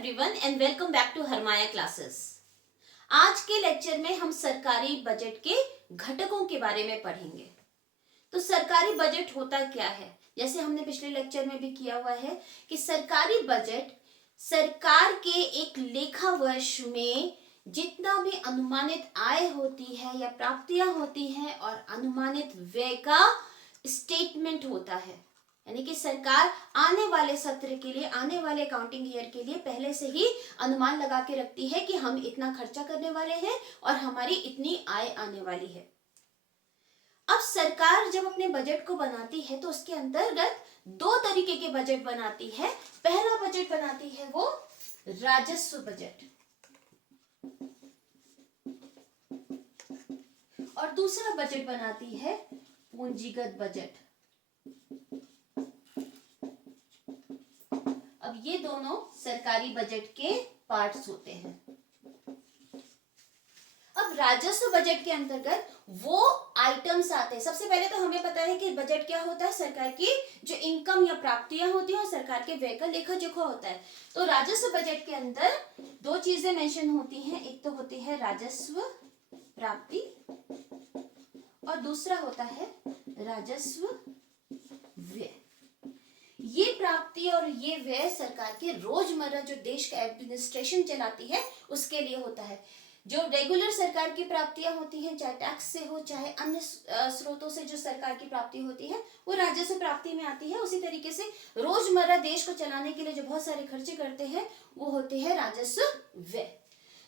Everyone and welcome back to Harmaya classes. आज के lecture में हम सरकारी बजट के घटकों के बारे में पढ़ेंगे। तो सरकारी बजट होता क्या है, जैसे हमने पिछले लेक्चर में भी किया हुआ है कि सरकारी बजट सरकार के एक लेखा वर्ष में जितना भी अनुमानित आय होती है या प्राप्तियां होती हैं और अनुमानित व्यय का स्टेटमेंट होता है। यानी कि सरकार आने वाले सत्र के लिए, आने वाले अकाउंटिंग ईयर के लिए पहले से ही अनुमान लगा के रखती है कि हम इतना खर्चा करने वाले हैं और हमारी इतनी आय आने वाली है। अब सरकार जब अपने बजट को बनाती है तो उसके अंतर्गत दो तरीके के बजट बनाती है। पहला बजट बनाती है वो राजस्व बजट और दूसरा बजट बनाती है पूंजीगत बजट। अब ये दोनों सरकारी बजट के पार्ट्स होते हैं। अब राजस्व बजट के अंतर्गत वो आइटम्स आते हैं। सबसे पहले तो हमें पता है कि बजट क्या होता है, सरकार की जो इनकम या प्राप्तियां होती हैं और सरकार के व्यय का लेखा जोखा होता है। तो राजस्व बजट के अंदर दो चीजें मेंशन होती हैं, एक तो होती है राजस्व प्राप्ति और दूसरा होता है राजस्व व्यय। ये प्राप्ति और ये व्यय सरकार के रोजमर्रा जो देश का एडमिनिस्ट्रेशन चलाती है उसके लिए होता है। जो रेगुलर सरकार की प्राप्तियां होती हैं, चाहे टैक्स से हो चाहे अन्य स्रोतों से जो सरकार की प्राप्ति होती है, वो राजस्व प्राप्ति में आती है। उसी तरीके से रोजमर्रा देश को चलाने के लिए जो बहुत सारे खर्चे करते हैं वो होते हैं राजस्व व्यय।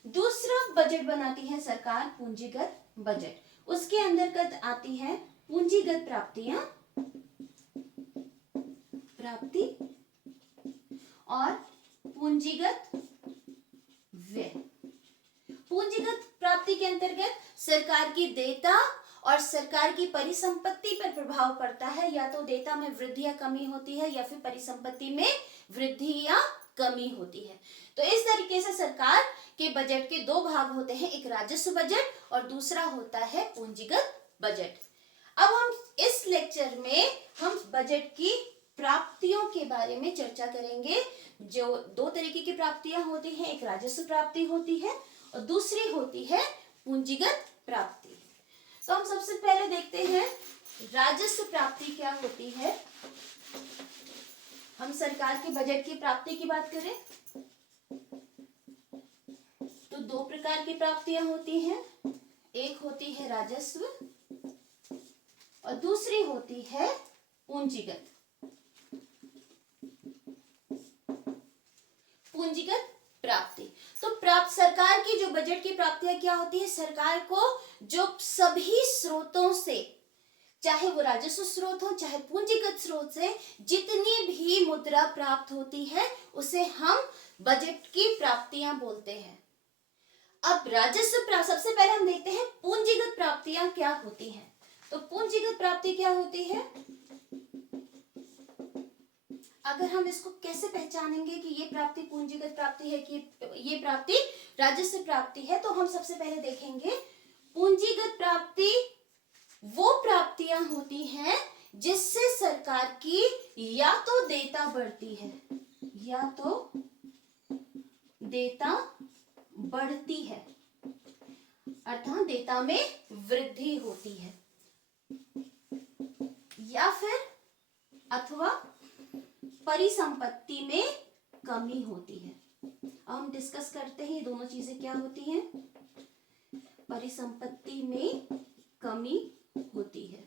दूसरा बजट बनाती है सरकार पूंजीगत बजट। उसके अंतर्गत आती है पूंजीगत प्राप्ति और पूंजीगत व्यय। पूंजीगत प्राप्ति के अंतर्गत सरकार की देयता और सरकार की परिसंपत्ति पर प्रभाव पड़ता है। या तो देयता में वृद्धि या कमी होती है या फिर परिसंपत्ति में वृद्धि या कमी होती है। तो इस तरीके से सरकार के बजट के दो भाग होते हैं, एक राजस्व बजट और दूसरा होता है पूंजीगत बजट। अब हम इस लेक्चर में हम बजट की प्राप्तियों के बारे में चर्चा करेंगे। जो दो तरीके की प्राप्तियां होती हैं, एक राजस्व प्राप्ति होती है और दूसरी होती है पूंजीगत प्राप्ति। तो हम सबसे पहले देखते हैं राजस्व प्राप्ति क्या होती है। हम सरकार के बजट की प्राप्ति की बात करें तो दो प्रकार की प्राप्तियां होती हैं, एक होती है राजस्व और दूसरी होती है पूंजीगत प्राप्ति। तो सरकार की जो बजट की प्राप्तियां क्या होती है, सरकार को जो सभी स्रोतों से, चाहे वो राजस्व स्रोत हो चाहे पूंजीगत स्रोत से जितनी भी मुद्रा प्राप्त होती है उसे हम बजट की प्राप्तियां बोलते हैं। अब राजस्व प्राप्ति सबसे पहले हम देखते हैं पूंजीगत प्राप्तियां क्या होती हैं। तो पूंजीगत प्राप्ति क्या होती है, अगर हम इसको कैसे पहचानेंगे कि ये प्राप्ति पूंजीगत प्राप्ति है कि ये प्राप्ति राजस्व प्राप्ति है, तो हम सबसे पहले देखेंगे पूंजीगत प्राप्ति वो प्राप्तियां होती हैं जिससे सरकार की या तो देयता बढ़ती है या तो देयता बढ़ती है, अर्थात देयता में वृद्धि होती है, या फिर अथवा परिसंपत्ति में कमी होती है। अब हम डिस्कस करते हैं ये दोनों चीजें क्या होती हैं। परिसंपत्ति में कमी होती है।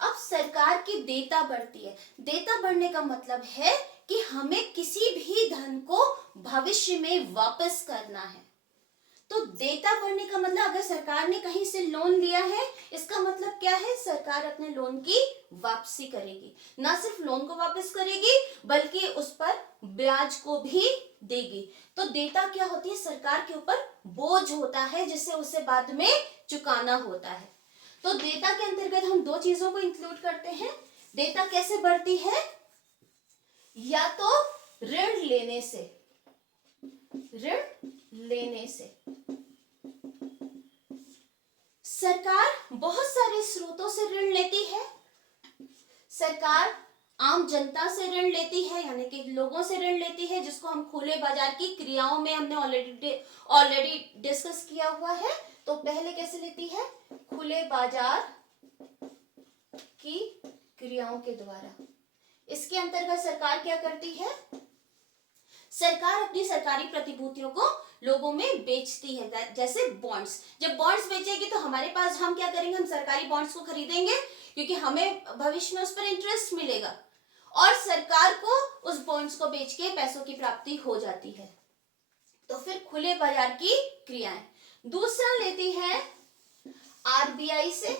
अब सरकार की देयता बढ़ती है। देयता बढ़ने का मतलब है कि हमें किसी भी धन को भविष्य में वापस करना है। तो देयता बढ़ने का मतलब अगर सरकार ने कहीं से लोन लिया है, इसका मतलब क्या है, सरकार अपने लोन की वापसी करेगी। ना सिर्फ लोन को वापस करेगी बल्कि उस पर ब्याज को भी देगी। तो देयता क्या होती है, सरकार के ऊपर बोझ होता है जिसे उसे बाद में चुकाना होता है। तो देयता के अंतर्गत हम दो चीजों को इंक्लूड करते हैं। देयता कैसे बढ़ती है, या तो ऋण लेने से सरकार बहुत सारे स्रोतों से ऋण लेती है। सरकार आम जनता से ऋण लेती है, यानी कि लोगों से ऋण लेती है, जिसको हम खुले बाजार की क्रियाओं में हमने ऑलरेडी डिस्कस किया हुआ है। तो पहले कैसे लेती है? खुले बाजार की क्रियाओं के द्वारा। इसके अंतर्गत सरकार क्या करती है? सरकार अपनी सरकारी प्रतिभूतियों को लोगों में बेचती है, जैसे बॉन्ड्स। जब बॉन्ड्स बेचेगी तो हमारे पास, हम क्या करेंगे? हम सरकारी बॉन्ड्स को खरीदेंगे, क्योंकि हमें भविष्य में उस पर इंटरेस्ट मिलेगा, और सरकार को उस बॉन्ड्स को बेच के पैसों की प्राप्ति हो जाती है। तो फिर खुले बाजार की क्रियाएं। दूसरा लेती है आरबीआई से,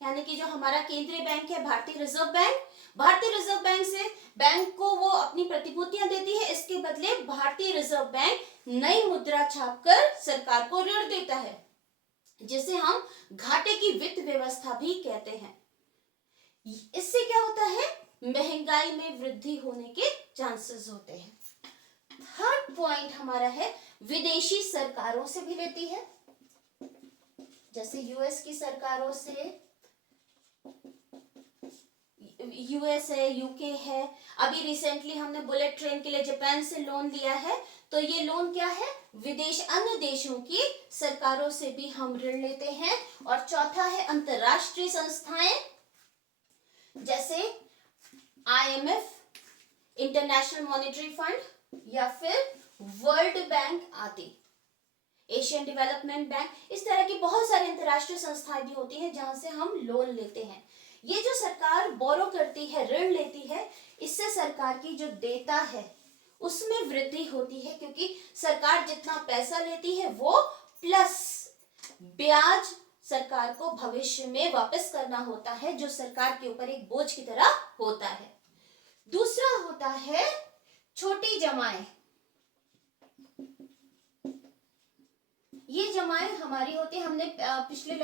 यानी कि जो हमारा केंद्रीय बैंक है, भारतीय रिजर्व बैंक। भारतीय रिजर्व बैंक से बैंक को वो अपनी प्रतिभूतियां देती है, इसके बदले भारतीय रिजर्व बैंक नई मुद्रा छापकर सरकार को ऋण देता है, जिसे हम घाटे की वित्त व्यवस्था भी कहते हैं। इससे क्या होता है? महंगाई में वृद्धि होने के चांसेस होते हैं। थर्ड पॉइंट हमारा है विदेशी सरकारों से भी लेती है, जैसे यूएस की सरकारों से, यूएस है, यूके है। अभी रिसेंटली हमने बुलेट ट्रेन के लिए जापान से लोन लिया है, तो ये लोन क्या है? अन्य देशों की सरकारों से भी हम ऋण लेते हैं। और चौथा है अंतरराष्ट्रीय संस्थाएं, जैसे आईएमएफ, इंटरनेशनल मॉनेटरी फंड, या फिर वर्ल्ड बैंक आदि, एशियन डेवलपमेंट बैंक। इस तरह की बहुत सारी अंतरराष्ट्रीय संस्थाएं भी होती हैं जहां से हम लोन लेते हैं। ये जो सरकार बोरो करती है, ऋण लेती है, इससे सरकार की जो देयता है उसमें वृद्धि होती है, क्योंकि सरकार जितना पैसा लेती है वो प्लस ब्याज सरकार को भविष्य में वापस करना होता है, जो सरकार के ऊपर एक बोझ की तरह होता है। दूसरा होता है छोटी जमाएं। ये जमाएं हमारी होती है, हमने पिछले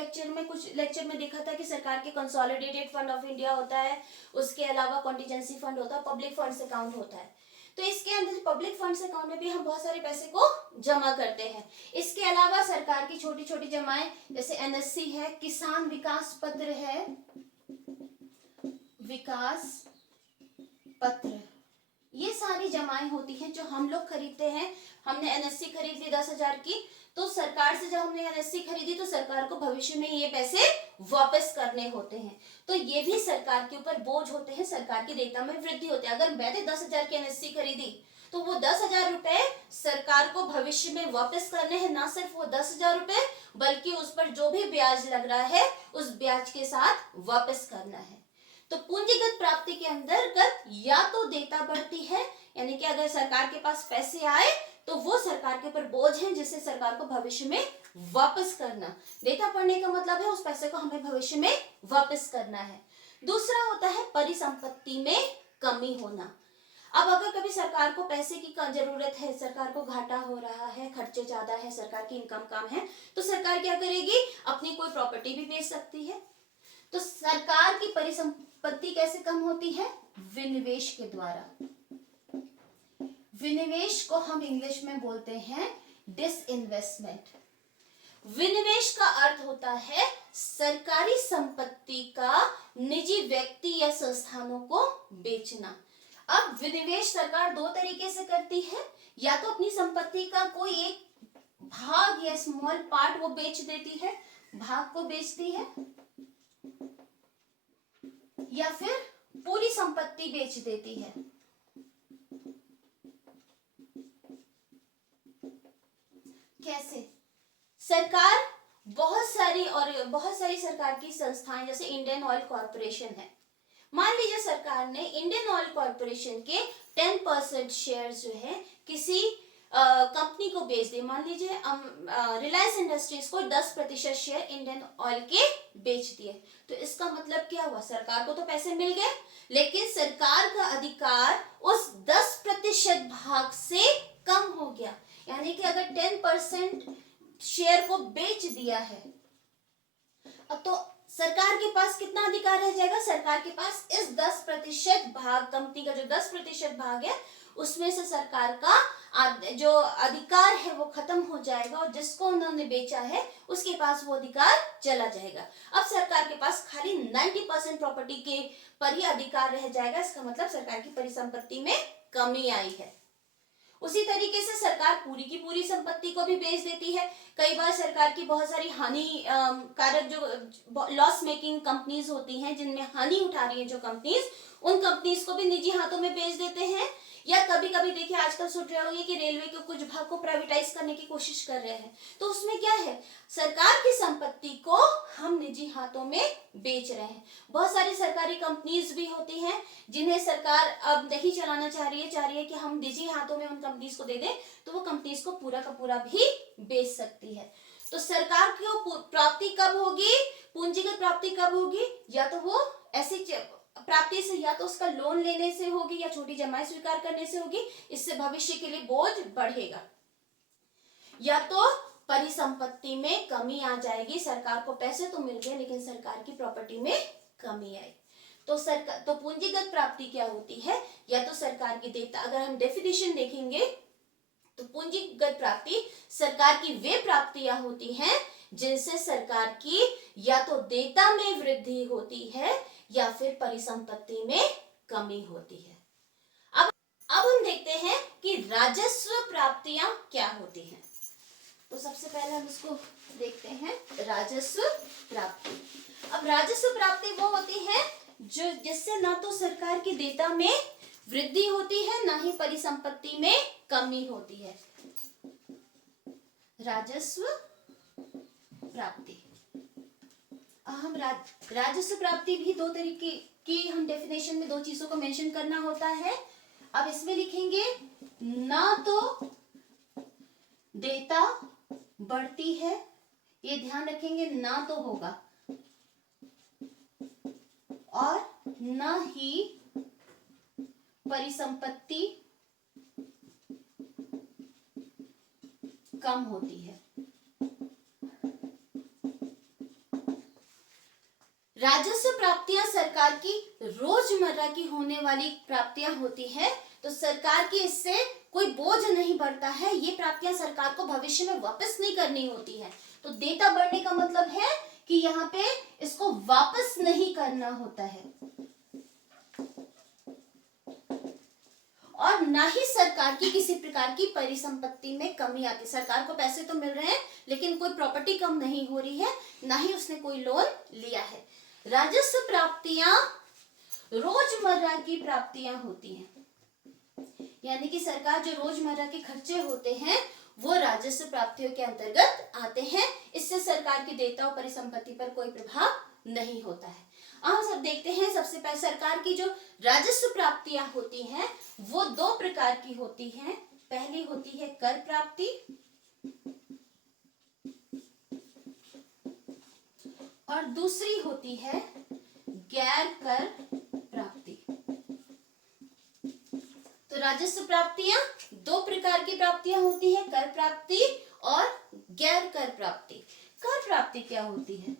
कुछ लेक्चर में देखा था कि सरकार के कंसोलिडेटेड फंड ऑफ इंडिया होता है, उसके अलावा कॉन्टिजेंसी फंड होता है, पब्लिक फंड्स अकाउंट होता है। तो इसके अंदर पब्लिक फंड्स अकाउंट में भी हम बहुत सारे पैसे को जमा करते हैं। इसके अलावा सरकार की छोटी छोटी जमाएं, जैसे एनएससी है, किसान विकास पत्र है, विकास पत्र, ये सारी जमाएं होती हैं जो हम लोग खरीदते हैं। हमने एनएससी खरीद ली 10,000 की, तो सरकार से जब हमने एनएससी खरीदी तो सरकार को भविष्य में ये पैसे वापस करने होते हैं। तो ये भी सरकार के ऊपर बोझ होते हैं, सरकार की देयता में वृद्धि होती है। अगर मैंने 10,000 की एनएससी खरीदी तो वो 10,000 रुपए सरकार को भविष्य में वापस करने हैं। ना सिर्फ वो 10,000 रुपए, बल्कि उस पर जो भी ब्याज लग रहा है उस ब्याज के साथ वापस करना है। तो पूंजीगत प्राप्ति के अंतर्गत या तो देयता बढ़ती है, यानी कि अगर सरकार के पास पैसे आए तो वो सरकार के ऊपर बोझ है, जिसे सरकार को भविष्य में वापस करना। देयता बढ़ने का मतलब है उस पैसे को हमें भविष्य में वापस करना है। दूसरा होता है परिसंपत्ति में कमी होना। अब अगर कभी सरकार को पैसे की जरूरत है, सरकार को घाटा हो रहा है, खर्चे ज्यादा है, सरकार की इनकम कम है, तो सरकार क्या करेगी? अपनी कोई प्रॉपर्टी भी बेच सकती है। तो सरकार की परिसंपत्ति कैसे कम होती है? विनिवेश के द्वारा। विनिवेश को हम इंग्लिश में बोलते हैं डिसइन्वेस्टमेंट। विनिवेश का अर्थ होता है सरकारी संपत्ति का निजी व्यक्ति या संस्थानों को बेचना। अब विनिवेश सरकार दो तरीके से करती है, या तो अपनी संपत्ति का कोई एक भाग या स्मॉल पार्ट वो बेच देती है, भाग को बेचती है, या फिर पूरी संपत्ति बेच देती है। कैसे? सरकार बहुत सारी सरकार की संस्थाएं, जैसे इंडियन ऑयल कॉर्पोरेशन है। मान लीजिए सरकार ने इंडियन ऑयल कॉर्पोरेशन के 10% शेयर जो है किसी कंपनी को बेच दिए। मान लीजिए रिलायंस इंडस्ट्रीज को 10% शेयर इंडियन ऑयल के बेच दिए, तो इसका मतलब क्या हुआ? सरकार को तो पैसे मिल गए, लेकिन सरकार का अधिकार उस 10% भाग से कम हो गया। यानी कि अगर 10% शेयर को बेच दिया है, अब तो सरकार के पास कितना अधिकार रह जाएगा? सरकार के पास इस 10% भाग, कंपनी का जो 10% भाग है उसमें से सरकार का जो अधिकार है वो खत्म हो जाएगा और जिसको उन्होंने बेचा है उसके पास वो अधिकार चला जाएगा। अब सरकार के पास खाली 90% प्रॉपर्टी के पर ही अधिकार रह जाएगा। इसका मतलब सरकार की परिसंपत्ति में कमी आई है। उसी तरीके से सरकार पूरी की पूरी संपत्ति को भी बेच देती है। कई बार सरकार की बहुत सारी हानि कारक जो लॉस मेकिंग कंपनीज होती हैं, जिनमें हानि उठा रही है जो कंपनीज, उन कंपनीज को भी निजी हाथों में बेच देते हैं। या कभी कभी देखिए आजकल सुन रहे होंगे कि रेलवे के कुछ भाग को प्राइवेटाइज करने की कोशिश कर रहे हैं। तो उसमें क्या है, सरकार की संपत्ति को हम निजी हाथों में बेच रहे हैं। बहुत सारी सरकारी कंपनीज भी होती हैं जिन्हें सरकार अब नहीं चलाना चाह रही है कि हम निजी हाथों में उन कंपनीज को दे दें, तो वो कंपनीज को पूरा का पूरा भी बेच सकती है। तो सरकार की प्राप्ति कब होगी, पूंजीगत प्राप्ति कब होगी, या तो वो ऐसी प्राप्ति से, या तो उसका लोन लेने से होगी या छोटी जमाई स्वीकार करने से होगी। इससे भविष्य के लिए बोझ बढ़ेगा। या तो परिसंपत्ति में कमी आ जाएगी, सरकार को पैसे तो मिल गए लेकिन सरकार की प्रॉपर्टी में कमी आई। तो पूंजीगत प्राप्ति क्या होती है, या तो सरकार की देयता। अगर हम डेफिनेशन देखेंगे तो पूंजीगत प्राप्ति सरकार की वे प्राप्तियां होती हैं जिनसे सरकार की या तो देयता में वृद्धि होती है या फिर परिसंपत्ति में कमी होती है। अब हम देखते हैं कि राजस्व प्राप्तियां क्या होती हैं। तो सबसे पहले हम इसको देखते हैं, राजस्व प्राप्ति। अब राजस्व प्राप्ति वो होती है जो जिससे ना तो सरकार की देयता में वृद्धि होती है, ना ही परिसंपत्ति में कमी होती है। राजस्व प्राप्ति। हम राजस्व प्राप्ति भी दो तरीके की, हम डेफिनेशन में दो चीजों को मेंशन करना होता है। अब इसमें लिखेंगे ना तो देयता बढ़ती है, ये ध्यान रखेंगे, ना तो होगा, और ना ही परिसंपत्ति कम होती है। राजस्व प्राप्तियां सरकार की रोजमर्रा की होने वाली प्राप्तियां होती है, तो सरकार की इससे कोई बोझ नहीं बढ़ता है। ये प्राप्तियां सरकार को भविष्य में वापस नहीं करनी होती है। तो देयता बढ़ने का मतलब है कि यहाँ पे इसको वापस नहीं करना होता है, और ना ही सरकार की किसी प्रकार की परिसंपत्ति में कमी आती। सरकार को पैसे तो मिल रहे हैं लेकिन कोई प्रॉपर्टी कम नहीं हो रही है, ना ही उसने कोई लोन लिया है। राजस्व प्राप्तियां रोजमर्रा की प्राप्तियां होती हैं, यानी कि सरकार जो रोजमर्रा के खर्चे होते हैं वो राजस्व प्राप्तियों के अंतर्गत आते हैं। इससे सरकार की देयता और परिसंपत्ति पर कोई प्रभाव नहीं होता है। हम सब देखते हैं, सबसे पहले सरकार की जो राजस्व प्राप्तियां होती हैं वो दो प्रकार की होती हैं। पहली होती है कर प्राप्ति, और दूसरी होती है गैर कर प्राप्ति। तो राजस्व प्राप्तियां दो प्रकार की प्राप्तियां होती है, कर प्राप्ति और गैर कर प्राप्ति। कर प्राप्ति क्या होती है?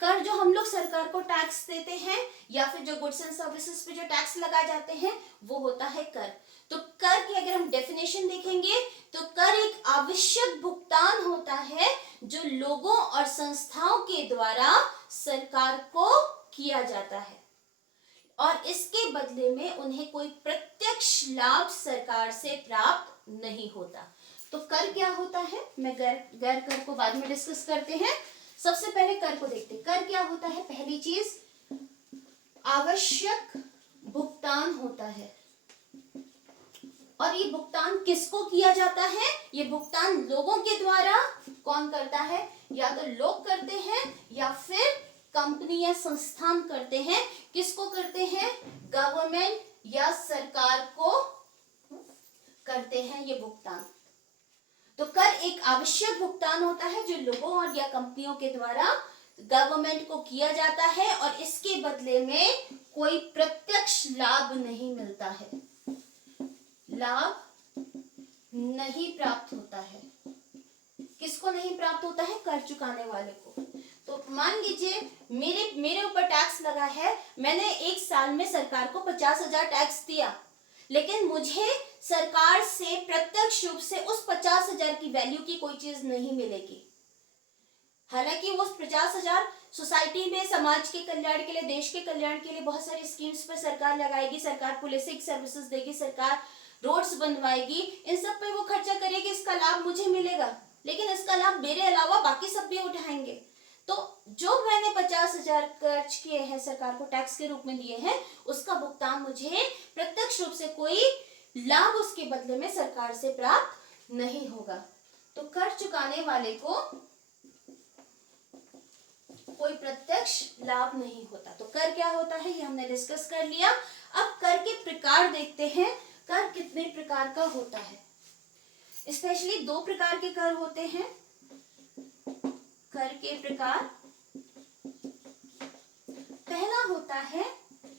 कर जो हम लोग सरकार को टैक्स देते हैं या फिर जो गुड्स एंड सर्विसेज पे जो टैक्स लगाए जाते हैं वो होता है कर। तो कर की अगर हम डेफिनेशन देखेंगे तो कर एक आवश्यक भुगतान होता है जो लोगों और संस्थाओं के द्वारा सरकार को किया जाता है, और इसके बदले में उन्हें कोई प्रत्यक्ष लाभ सरकार से प्राप्त नहीं होता। तो कर क्या होता है, मैं गैर कर को बाद में डिस्कस करते हैं। सबसे पहले कर को देखते हैं। कर क्या होता है? पहली चीज आवश्यक भुगतान होता है, और ये भुगतान किसको किया जाता है? ये भुगतान लोगों के द्वारा। कौन करता है? या तो लोग करते हैं या फिर कंपनी या संस्थान करते हैं। किसको करते हैं? गवर्नमेंट या सरकार को करते हैं ये भुगतान। तो कर एक आवश्यक भुगतान होता है जो लोगों और या कंपनियों के द्वारा गवर्नमेंट को किया जाता है, और इसके बदले में कोई प्रत्यक्ष लाभ नहीं मिलता है, लाभ नहीं प्राप्त होता है। किसको नहीं प्राप्त होता है? कर चुकाने वाले को। तो मान लीजिए मेरे ऊपर टैक्स लगा है, मैंने एक साल में सरकार को 50,000 टैक्स दिया, लेकिन मुझे सरकार से प्रत्यक्ष रूप से उस 50,000 की वैल्यू की कोई चीज नहीं मिलेगी। हालांकि वो 50,000 सोसाइटी में समाज के कल्याण के लिए, देश के कल्याण के लिए बहुत सारी स्कीम्स पर सरकार लगाएगी, सरकार पुलिसिंग सर्विसेज देगी, सरकार रोड्स बनवाएगी, इन सब पे वो खर्चा करेगी, इसका लाभ मुझे मिलेगा, लेकिन इसका लाभ मेरे अलावा बाकी सब भी उठाएंगे। तो जो मैंने 50,000 खर्च किए हैं, सरकार को टैक्स के रूप में दिए हैं, उसका भुगतान मुझे प्रत्यक्ष रूप से कोई लाभ उसके बदले में सरकार से प्राप्त नहीं होगा। तो कर चुकाने वाले को कोई प्रत्यक्ष लाभ नहीं होता। तो कर क्या होता है ये हमने डिस्कस कर लिया। अब कर के प्रकार देखते हैं, कर कितने प्रकार का होता है। स्पेशली 2 प्रकार के कर होते हैं। कर के प्रकार, पहला होता है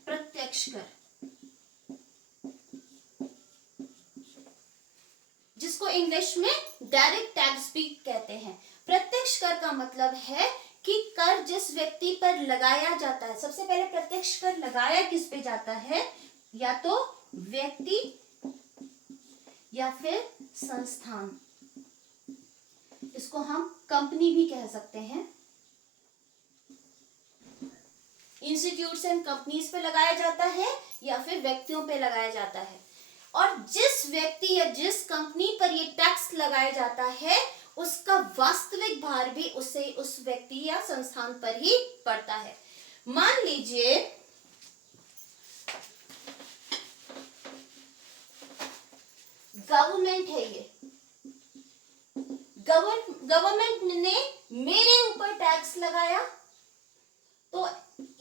प्रत्यक्ष कर, जिसको इंग्लिश में डायरेक्ट टैक्स भी कहते हैं। प्रत्यक्ष कर का मतलब है कि कर जिस व्यक्ति पर लगाया जाता है। सबसे पहले प्रत्यक्ष कर लगाया किस पे जाता है, या तो व्यक्ति या फिर संस्थान, इसको हम कंपनी भी कह सकते हैं। इंस्टीट्यूट्स एंड कंपनीज पे लगाया जाता है या फिर व्यक्तियों पे लगाया जाता है। और जिस व्यक्ति या जिस कंपनी पर ये टैक्स लगाया जाता है, उसका वास्तविक भार भी उस व्यक्ति या संस्थान पर ही पड़ता है। मान लीजिए गवर्नमेंट है, ये गवर्नमेंट ने मेरे ऊपर टैक्स लगाया, तो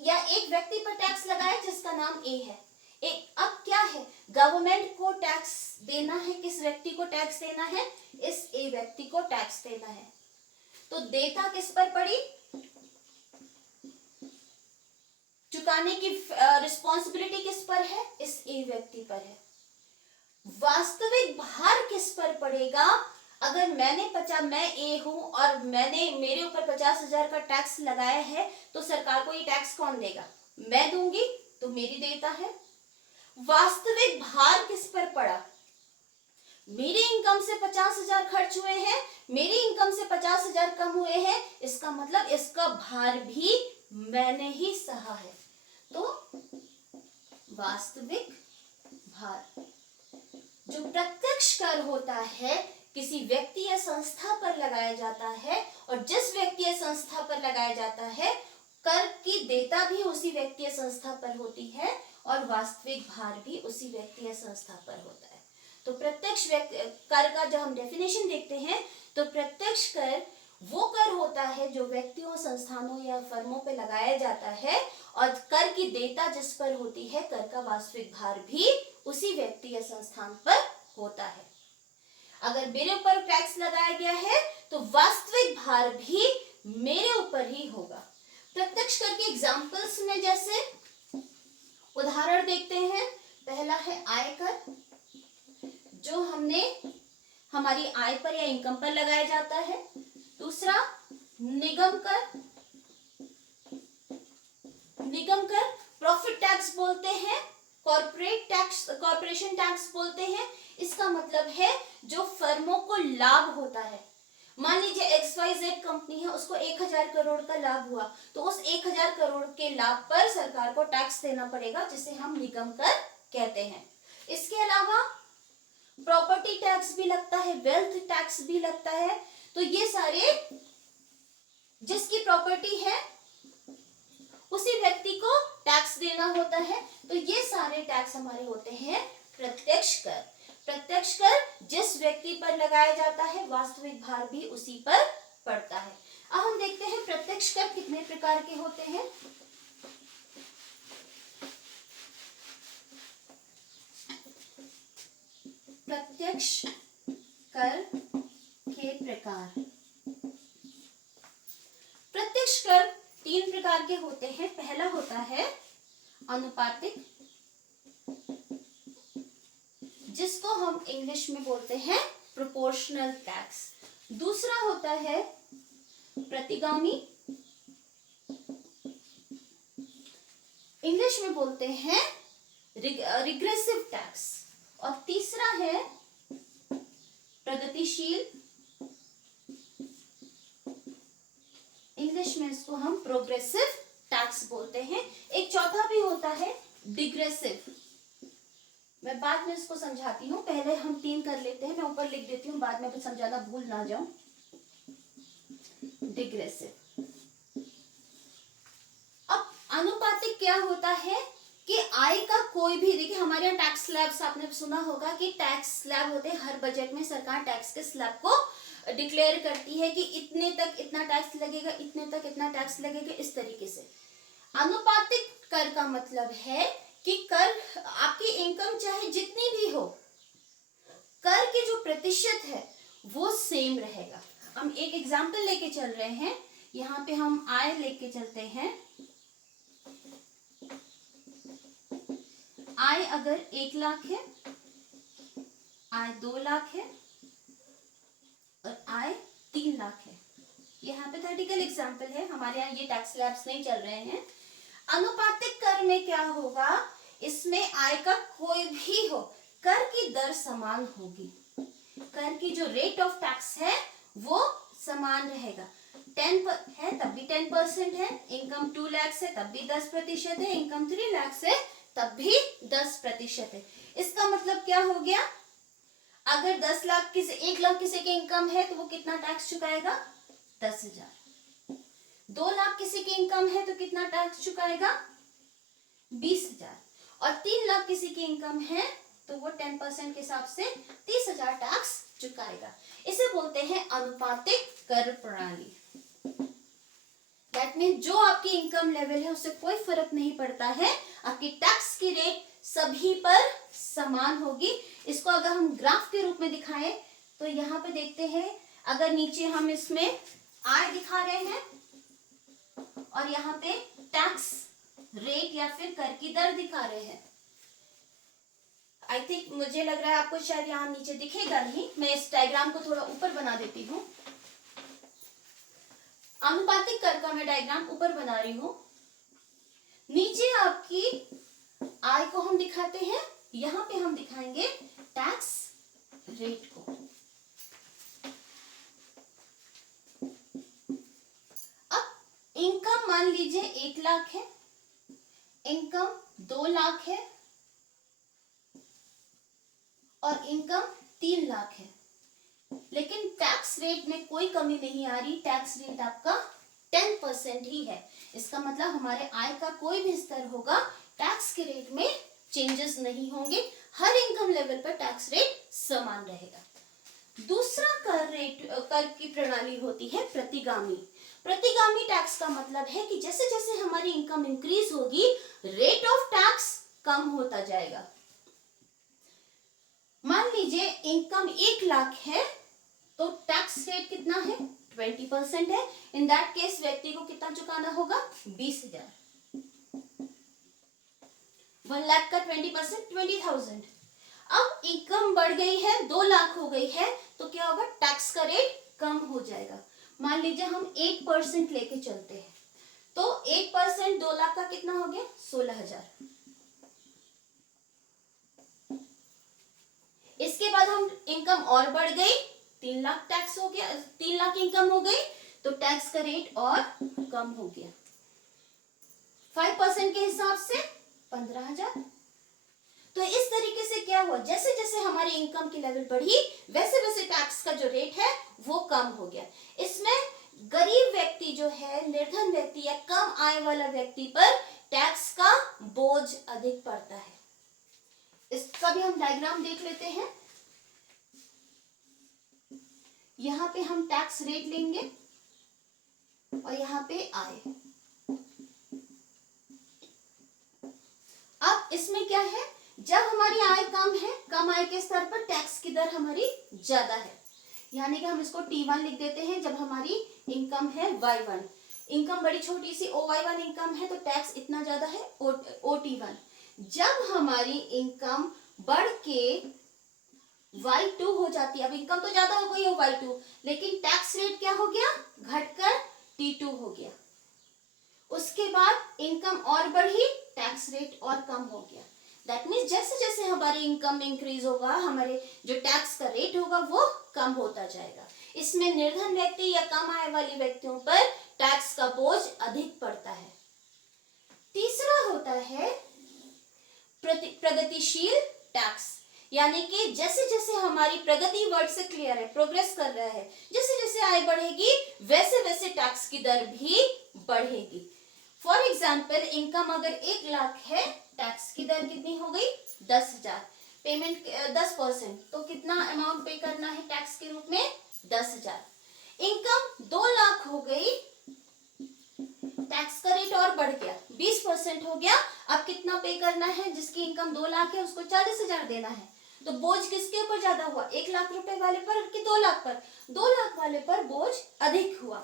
या एक व्यक्ति पर टैक्स लगाया जिसका नाम ए है। अब क्या है, गवर्नमेंट को टैक्स देना है, किस व्यक्ति को टैक्स देना है, इस ए व्यक्ति को टैक्स देना है। तो देयता किस पर पड़ी, चुकाने की रिस्पॉन्सिबिलिटी किस पर है, इस ए व्यक्ति पर है। वास्तविक भार किस पर पड़ेगा, अगर मैं ए हूं और मैंने मेरे ऊपर 50,000 का टैक्स लगाया है, तो सरकार को ये टैक्स कौन देगा, मैं दूंगी, तो मेरी देयता है। वास्तविक भार किस पर पड़ा, मेरी इनकम से 50,000 खर्च हुए हैं, मेरी इनकम से 50,000 कम हुए हैं, इसका मतलब इसका भार भी मैंने ही सहा है। तो वास्तविक भार, जो प्रत्यक्ष कर होता है, किसी व्यक्ति या संस्था पर लगाया जाता है, और जिस व्यक्ति या संस्था पर लगाया जाता है, कर की देयता भी उसी व्यक्ति या संस्था पर होती है और वास्तविक भार भी उसी व्यक्ति या संस्था पर होता है। तो प्रत्यक्ष कर का जब हम डेफिनेशन देखते हैं, तो प्रत्यक्ष कर वो कर होता है जो व्यक्तियों, संस्थानों या फर्मों पे लगाया जाता है, और कर की देयता जिस पर होती है, कर का वास्तविक भार भी उसी व्यक्ति या संस्थान पर होता है। अगर मेरे ऊपर टैक्स लगाया गया है, तो वास्तविक भार भी मेरे ऊपर ही होगा। प्रत्यक्ष कर के एग्जाम्पल्स में जैसे उदाहरण देखते हैं। पहला है आयकर, जो हमने हमारी आय पर या इनकम पर लगाया जाता है। दूसरा निगम कर, निगम कर प्रॉफिट टैक्स बोलते हैं, कॉर्पोरेशन टैक्स बोलते हैं। इसका मतलब है जो फर्मों को लाभ होता है। मान लीजिए XYZ कंपनी है, उसको 1,000 करोड़ का लाभ हुआ, तो उस 1,000 करोड़ के लाभ पर सरकार को टैक्स देना पड़ेगा, जिसे हम निगम कर कहते हैं। इसके अलावा प्रॉपर्टी टैक्स भी लगता है, वेल्थ टैक्स भी लगता है। तो ये सारे, जिसकी प्रॉपर्टी है उसी व्यक्ति को टैक्स देना होता है। तो ये सारे टैक्स हमारे होते हैं प्रत्यक्ष कर। प्रत्यक्ष कर जिस व्यक्ति पर लगाया जाता है, वास्तविक भार भी उसी पर पड़ता है। अब हम देखते हैं प्रत्यक्ष कर कितने प्रकार के होते हैं। प्रत्यक्ष कर के प्रकार, प्रत्यक्ष कर 3 प्रकार के होते हैं। पहला होता है अनुपातिक, जिसको हम इंग्लिश में बोलते हैं प्रोपोर्शनल टैक्स। दूसरा होता है प्रतिगामी, इंग्लिश में बोलते हैं रिग्रेसिव टैक्स। और तीसरा है प्रगतिशील, इंग्लिश में इसको हम प्रोग्रेसिव टैक्स बोलते हैं। एक चौथा भी होता है डिग्रेसिव, मैं बाद में इसको समझाती हूँ, पहले हम 3 कर लेते हैं, मैं ऊपर लिख देती हूँ, बाद में भी समझाना भूल ना जाऊं। डिग्रेसिव। अब अनुपातिक क्या होता है कि आय का कोई भी, देखिए हमारे यहाँ टैक्स स्लैब्स आपने सुना होगा कि टैक्स स्लैब होते हैं, हर बजट में सरकार टैक्स के स्लैब को डिक्लेयर करती है कि इतने तक इतना टैक्स लगेगा, इतने तक इतना टैक्स लगेगा, इस तरीके से। अनुपातिक कर का मतलब है कि कर, आपकी इनकम चाहे जितनी भी हो, कर के जो प्रतिशत है वो सेम रहेगा। हम एक एग्जांपल लेके चल रहे हैं, यहाँ पे हम आय लेके चलते हैं। आय अगर 1 लाख है, आय 2 लाख है और आय 3 लाख है, ये हाइपोथेटिकल एग्जांपल है, हमारे यहाँ ये टैक्स स्लैब्स नहीं चल रहे हैं। अनुपातिक कर में क्या होगा, इसमें आय का कोई भी हो, कर की दर समान होगी, कर की जो रेट ऑफ टैक्स है वो समान रहेगा। 10 है तब भी 10% है, इनकम 2 लाख से तब भी 10% है, इनकम 3 लाख से तब भी 10% है। इसका मतलब क्या हो गया, अगर 10 लाख किसी 1 लाख किसी की इनकम है तो वो कितना टैक्स चुकाएगा, 10,000। 2 लाख किसी की इनकम है तो कितना टैक्स चुकाएगा, 20,000। और 3 लाख किसी की इनकम है तो वो 10% के हिसाब से 30,000 टैक्स चुकाएगा। इसे बोलते हैं अनुपातिक कर प्रणाली। दैट मीन जो आपकी इनकम लेवल है उससे कोई फर्क नहीं पड़ता है, आपकी टैक्स की रेट सभी पर समान होगी। इसको अगर हम ग्राफ के रूप में दिखाएं तो यहाँ पे देखते हैं, अगर नीचे हम इसमें आय दिखा रहे हैं और यहाँ पे टैक्स रेट या फिर कर की दर दिखा रहे हैं। आई थिंक, मुझे लग रहा है आपको शायद यहाँ नीचे दिखेगा नहीं, मैं इस डायग्राम को थोड़ा ऊपर बना देती हूँ। अनुपातिक कर का मैं डायग्राम ऊपर बना रही हूँ। नीचे आपकी आय को हम दिखाते हैं, यहाँ पे हम दिखाएंगे टैक्स रेट को। अब इनकम मान लीजिए 1 लाख है, इनकम 2 लाख है और इनकम 3 लाख है, लेकिन टैक्स रेट में कोई कमी नहीं आ रही, टैक्स रेट आपका 10% ही है। इसका मतलब हमारे आय का कोई भी स्तर होगा, टैक्स के रेट में चेंजेस नहीं होंगे, हर इनकम लेवल पर टैक्स रेट समान रहेगा। दूसरा कर की प्रणाली होती है प्रतिगामी। प्रतिगामी टैक्स का मतलब है कि जैसे जैसे हमारी इनकम इंक्रीज होगी, रेट ऑफ टैक्स कम होता जाएगा। मान लीजिए इनकम 1 लाख है तो टैक्स रेट कितना है, 20% है। इन दैट केस व्यक्ति को कितना चुकाना होगा, 20,000। 1 लाख का 20%, 20,000। अब इनकम बढ़ गई है, 2 लाख हो गई है, तो क्या होगा, टैक्स का रेट कम हो जाएगा। मान लीजिए हम 8% लेके चलते हैं, तो 8% 2 लाख का कितना हो गया, 16,000। इसके बाद हम इनकम और बढ़ गई, 3 लाख टैक्स हो गया, 3 लाख इनकम हो गई तो टैक्स का रेट और कम हो गया, 5% के हिसाब से 15,000। तो इस तरीके से क्या हुआ, जैसे जैसे हमारी इनकम की लेवल बढ़ी वैसे वैसे टैक्स का जो रेट है वो कम हो गया। इसमें गरीब व्यक्ति जो है, निर्धन व्यक्ति या कम आय वाला व्यक्ति पर टैक्स का बोझ अधिक पड़ता है। इसका भी हम डायग्राम देख लेते हैं। यहाँ पे हम टैक्स रेट लेंगे और यहाँ पे आय। अब इसमें क्या है, जब हमारी आय कम है, कम आय के स्तर पर टैक्स की दर हमारी ज्यादा है, यानी कि हम इसको T1 लिख देते हैं। जब हमारी इनकम है Y1, इनकम बड़ी छोटी सी OY1 इनकम है तो टैक्स इतना ज्यादा है OT1। जब हमारी इनकम बढ़ के Y2 हो जाती है, अब इनकम तो ज्यादा हो गई है Y2, लेकिन टैक्स रेट क्या हो गया, घटकर T2 हो गया। उसके बाद इनकम और बढ़ी, टैक्स रेट और कम हो गया। दैट मीन्स जैसे जैसे हमारी इनकम इंक्रीज होगा, हमारे जो टैक्स का रेट होगा वो कम होता जाएगा। इसमें निर्धन व्यक्ति या कम आय वाले व्यक्तियों पर टैक्स का बोझ अधिक पड़ता है। तीसरा होता है प्रगतिशील टैक्स, यानी कि जैसे जैसे हमारी प्रगति, वर्ड से क्लियर है, प्रोग्रेस कर रहा है, जैसे जैसे आय बढ़ेगी वैसे वैसे टैक्स की दर भी बढ़ेगी। फॉर एग्जाम्पल, इनकम अगर 1 लाख है, टैक्स की दर कितनी हो गई 10,000, पेमेंट 10%, तो कितना अमाउंट पे करना है टैक्स के रूप में 10,000। इनकम 2 लाख हो गई, टैक्स का रेट और बढ़ गया, 20% हो गया, अब कितना पे करना है, जिसकी इनकम 2 लाख है उसको 40,000 देना है। तो बोझ किसके ऊपर ज्यादा हुआ, 1 लाख रुपए वाले पर कि 2 लाख पर? 2 लाख वाले पर बोझ अधिक हुआ।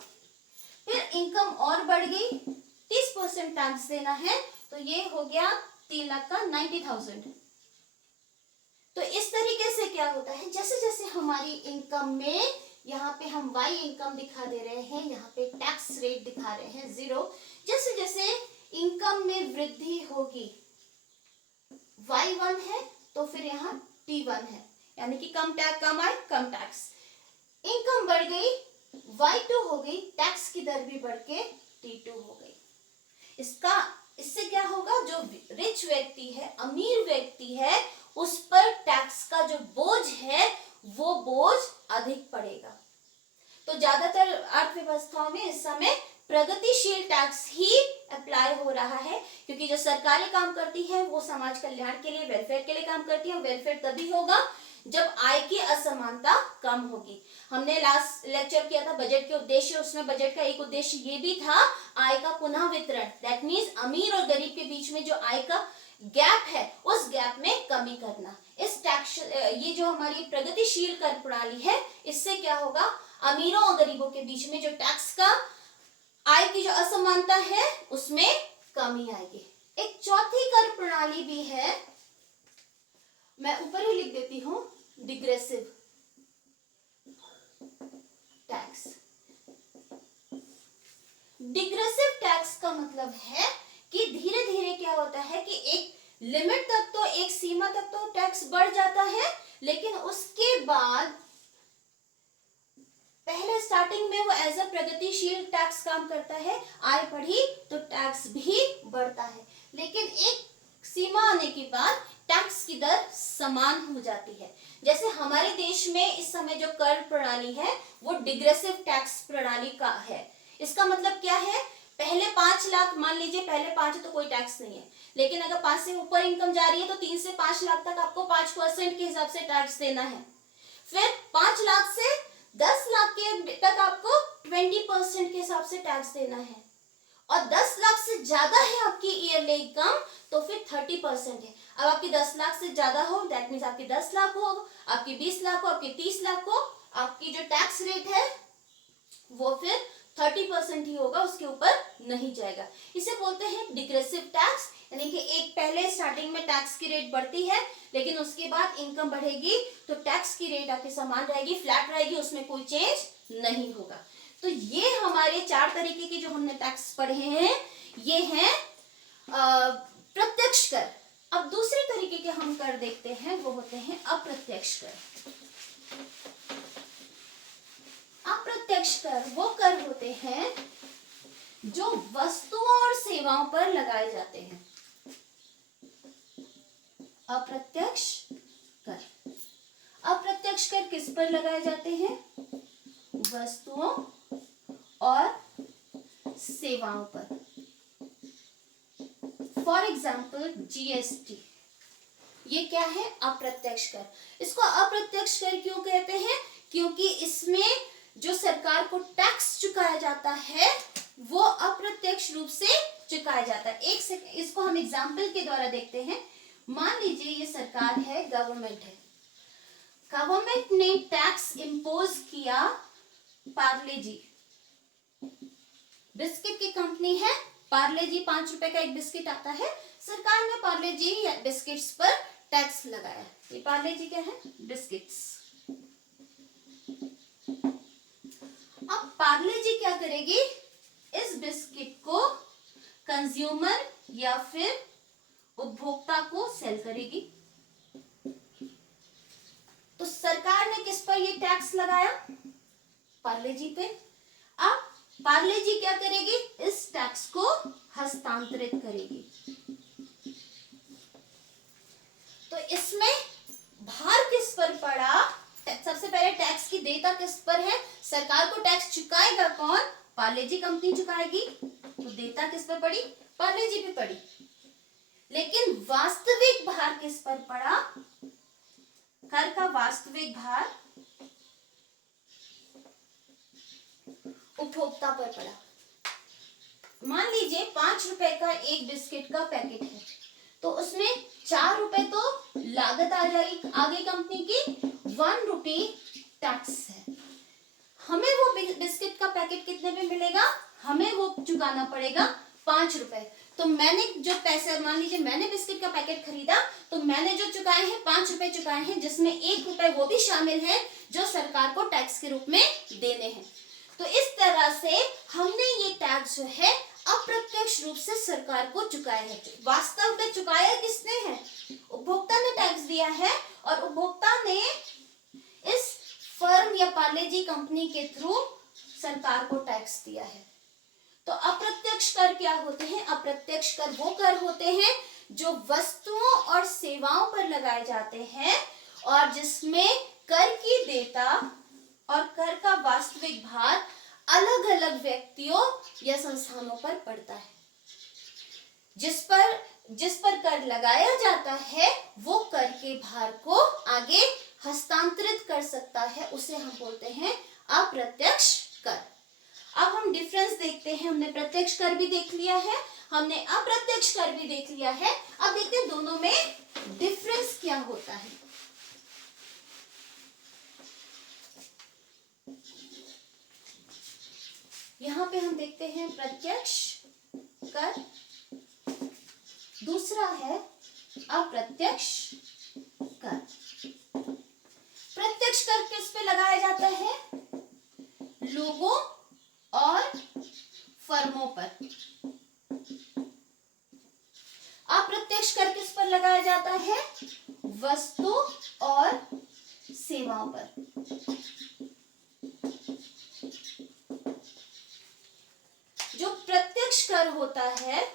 फिर इनकम और बढ़ गई, 30% टैक्स देना है, तो ये हो गया 3 लाख का 90,000। तो इस तरीके से क्या होता है, जैसे जैसे हमारी इनकम में, यहाँ पे हम वाई इनकम दिखा दे रहे हैं, यहाँ पे टैक्स रेट दिखा रहे हैं 0, जैसे जैसे इनकम में वृद्धि होगी, y1 है तो फिर यहाँ t1 है, यानी कि कम टैक्स, कम आय कम टैक्स। इनकम बढ़ गई, y2 हो गई, टैक्स की दर भी बढ़ के t2 हो गई। इससे क्या होगा, जो रिच व्यक्ति है, अमीर व्यक्ति है, उस पर टैक्स का जो बोझ है वो बोझ अधिक पड़ेगा। तो ज्यादातर अर्थव्यवस्थाओं में इस समय प्रगतिशील टैक्स ही अप्लाई हो रहा है, क्योंकि जो सरकारें काम करती है वो समाज कल्याण के लिए, वेलफेयर के लिए काम करती है। वेलफेयर तभी होगा जब आय की असमानता कम होगी। हमने लास्ट लेक्चर किया था बजट के उद्देश्य, उसमें बजट का एक उद्देश्य ये भी था आय का पुनः वितरण, दैट मीन्स अमीर और गरीब के बीच में जो आय का गैप है उस गैप में कमी करना। इस टैक्स, ये जो हमारी प्रगतिशील कर प्रणाली है, इससे क्या होगा, अमीरों और गरीबों के बीच में जो टैक्स का आय की जो असमानता है उसमें कमी आएगी। एक चौथी कर प्रणाली भी है, मैं ऊपर ही लिख देती हूं, डिग्रेसिव टैक्स। डिग्रेसिव टैक्स का मतलब है कि धीरे धीरे क्या होता है कि एक लिमिट तक, तो एक सीमा तक तो टैक्स बढ़ जाता है, लेकिन उसके बाद पहले स्टार्टिंग में वो एज अ प्रगतिशील टैक्स काम करता है, आय बढ़ी तो टैक्स भी बढ़ता है, लेकिन एक सीमा आने के बाद टैक्स की दर समान हो जाती है। जैसे हमारे देश में इस समय जो कर प्रणाली है वो डिग्रेसिव टैक्स प्रणाली का है। इसका मतलब क्या है, पहले 5 लाख, मान लीजिए पहले 5 है तो कोई टैक्स नहीं है, लेकिन अगर 5 से ऊपर इनकम जा रही है तो 3 से 5 लाख तक आपको 5% के हिसाब से टैक्स देना है। फिर 5 लाख से 10 लाख के तक आपको 20% के हिसाब से टैक्स देना है, और 10 लाख से ज्यादा है आपकी ईयरली इनकम तो फिर 30% है। अब आपकी 10 लाख से ज्यादा हो, दैट मीन्स आपकी 10 लाख हो, आपकी 20 लाख हो, आपकी 30 लाख हो, आपकी जो टैक्स रेट है वो फिर 30% ही होगा, उसके ऊपर नहीं जाएगा। इसे बोलते हैं डिग्रेसिव टैक्स, यानी कि एक पहले स्टार्टिंग में टैक्स की रेट बढ़ती है, लेकिन उसके बाद इनकम बढ़ेगी तो टैक्स की रेट आपकी समान रहेगी, फ्लैट रहेगी, उसमें कोई चेंज नहीं होगा। तो ये हमारे 4 तरीके के जो हमने टैक्स पढ़े हैं, ये हैं प्रत्यक्ष कर। अब दूसरे तरीके के हम कर देखते हैं, वो होते हैं अप्रत्यक्ष कर। अप्रत्यक्ष कर वो कर होते हैं जो वस्तुओं और सेवाओं पर लगाए जाते हैं। अप्रत्यक्ष कर, अप्रत्यक्ष कर किस पर लगाए जाते हैं, वस्तुओं और सेवाओं पर। फॉर एग्जाम्पल जीएसटी, ये क्या है, अप्रत्यक्ष कर। इसको अप्रत्यक्ष कर क्यों कहते हैं, क्योंकि इसमें जो सरकार को टैक्स चुकाया जाता है वो अप्रत्यक्ष रूप से चुकाया जाता है। एक सेकंड, इसको हम एग्जाम्पल के द्वारा देखते हैं। मान लीजिए ये सरकार है, गवर्नमेंट है, गवर्नमेंट ने टैक्स इम्पोज किया पार्ले जी, बिस्किट की कंपनी है पार्ले जी, 5 रुपए का एक बिस्किट आता है, सरकार ने पार्ले जी बिस्किट्स पर टैक्स लगाया। ये पार्ले जी क्या है, बिस्किट्स। अब पार्ले जी क्या करेगी, इस बिस्किट को कंज्यूमर या फिर उपभोक्ता को सेल करेगी। तो सरकार ने किस पर ये टैक्स लगाया? पार्ले जी पे। अब पार्ले जी क्या करेगी? इस टैक्स को हस्तांतरित करेगी। तो इसमें भार किस पर पड़ा? सबसे पहले टैक्स की देयता किस पर है? सरकार को टैक्स चुकाएगा कौन? पार्ले जी कंपनी चुकाएगी। तो देयता किस पर पड़ी? पार्ले जी पे पड़ी। लेकिन वास्तविक भार किस पर पड़ा? कर का वास्तविक भार उपभोक्ता पर पड़ा। मान लीजिए 5 रुपए का एक बिस्किट का पैकेट है, तो उसमें 4 रुपए तो लागत आ जाएगी आगे कंपनी की, 1 रुपी टैक्स है। हमें वो बिस्किट का पैकेट कितने में मिलेगा? हमें वो चुकाना पड़ेगा 5 रुपए। तो मैंने जो पैसे, मान लीजिए मैंने बिस्किट का पैकेट खरीदा, तो मैंने जो चुकाए हैं 5 रुपए चुकाए हैं, जिसमें 1 रुपए वो भी शामिल है जो सरकार को टैक्स के रूप में देने हैं। तो इस तरह से हमने ये टैक्स जो है अप्रत्यक्ष रूप से सरकार को चुकाया है। वास्तव में चुकाया किसने है? उपभोक्ता ने टैक्स दिया है, और उपभोक्ता ने इस फर्म या पार्ले जी कंपनी के थ्रू सरकार को टैक्स दिया है। तो अप्रत्यक्ष कर क्या होते हैं? अप्रत्यक्ष कर वो कर होते हैं जो वस्तुओं और सेवाओं पर लगाए जाते हैं, और जिसमें कर की देयता और कर का वास्तविक भार अलग अलग व्यक्तियों या संस्थानों पर पड़ता है। जिस पर कर लगाया जाता है वो कर के भार को आगे हस्तांतरित कर सकता है, उसे हम बोलते हैं अप्रत्यक्ष कर। अब हम डिफरेंस देखते हैं। हमने प्रत्यक्ष कर भी देख लिया है, हमने अप्रत्यक्ष कर भी देख लिया है। अब देखते हैं दोनों में डिफरेंस क्या होता है। यहां पे हम देखते हैं प्रत्यक्ष कर, दूसरा है अप्रत्यक्ष कर। प्रत्यक्ष कर किस पे लगाया जाता है? लोगों और फर्मों पर। अप्रत्यक्ष कर किस पर लगाया जाता है? वस्तु और सेवाओं पर। जो प्रत्यक्ष कर होता है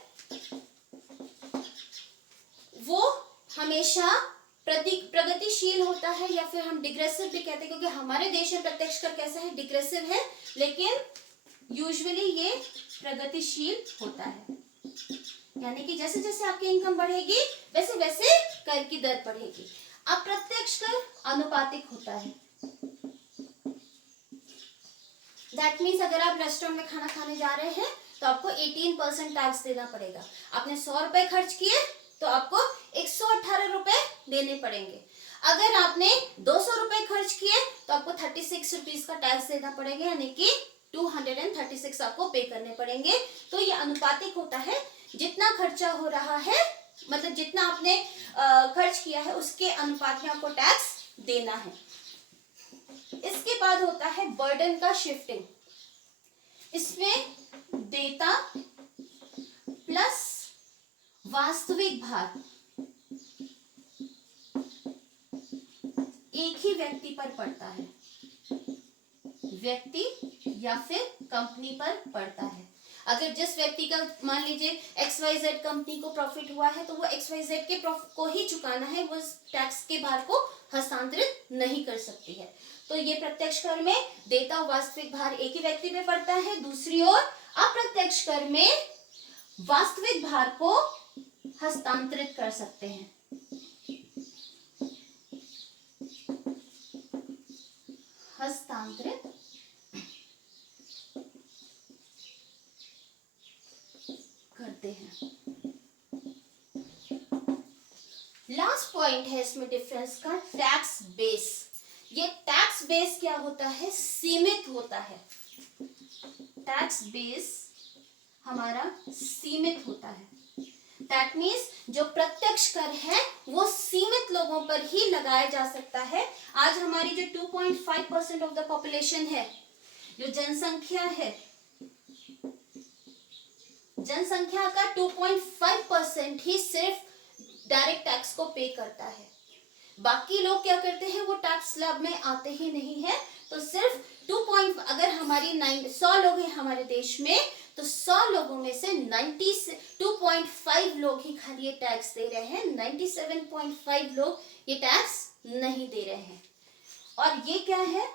वो हमेशा प्रगतिशील होता है, या फिर हम डिग्रेसिव भी कहते हैं, क्योंकि हमारे देश में प्रत्यक्ष कर कैसा है? डिग्रेसिव है, लेकिन यूजुअली ये प्रगतिशील होता है। यानी कि जैसे जैसे आपकी इनकम बढ़ेगी वैसे वैसे कर की दर बढ़ेगी। अप्रत्यक्ष कर अनुपातिक होता है। दैट मीन्स अगर आप रेस्टोरेंट में खाना खाने जा रहे हैं तो आपको 18% टैक्स देना पड़ेगा। आपने 100 रुपए खर्च किए तो आपको 118 रुपए देने पड़ेंगे। अगर आपने 200 रुपए खर्च किए तो आपको 36 रुपीज का टैक्स देना पड़ेगा, यानी कि 236 आपको पे करने पड़ेंगे। तो ये अनुपातिक होता है, जितना खर्चा हो रहा है, मतलब जितना आपने खर्च किया है उसके अनुपात में आपको टैक्स देना है। इसके बाद होता है बर्डन का शिफ्टिंग। इसमें देयता प्लस वास्तविक भार एक ही व्यक्ति पर पड़ता है, व्यक्ति या फिर कंपनी पर पड़ता है। अगर जिस व्यक्ति का मान लीजिए XYZ कंपनी को प्रॉफिट हुआ है तो वो XYZ के प्रॉफिट को ही चुकाना है, वो टैक्स के भार को हस्तांतरित नहीं कर सकती है। तो ये प्रत्यक्ष कर में देयता और वास्तविक भार एक ही व्यक्ति पे पड़ता है। दूसरी ओर अप्रत्यक्ष कर में वास्तविक भार को हस्तांतरित कर सकते हैं। हस्तांतरित करते हैं। लास्ट पॉइंट है इसमें डिफरेंस का, टैक्स बेस। ये टैक्स बेस क्या होता है? सीमित होता है। टैक्स बेस हमारा सीमित होता है। दैट मीन्स जो प्रत्यक्ष कर है वो सीमित लोगों पर ही लगाया जा सकता है। आज हमारी जो 2.5% ऑफ द पॉपुलेशन है, जो जनसंख्या है, जनसंख्या का 2.5% ही सिर्फ डायरेक्ट टैक्स को पे करता है। बाकी लोग क्या करते हैं, वो टैक्स स्लैब में आते ही नहीं है। तो सिर्फ 2 अगर हमारी 100 लोग हैं हमारे देश में, तो 100 लोगों में से 2.5 लोग ही खाली ये टैक्स दे रहे हैं, 97.5 लोग ये टैक्स नहीं दे रहे हैं। और ये क्या है,